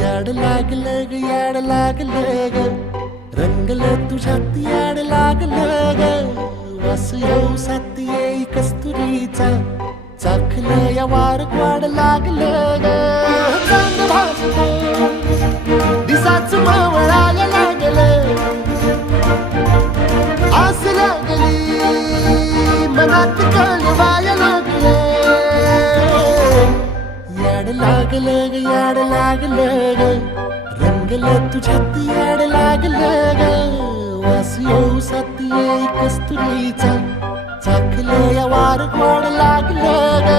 याड लागलं ग याड लागलं ग रंगलं तुझ्यात याड लागलं ग वास येऊ साथ येई कस्तुरीचा चाखलं या वार वाड लागलं ग चांग भासतं दिसाच मावळायला लागलं आस लागली मनात कळवायला लागलं याड लागलं ग याड लागलं ग रंगलं तुझ्यात याड लागलं ग वास येऊ साथ येई कस्तुरीचा चाखलं या वार गोड लागलं ग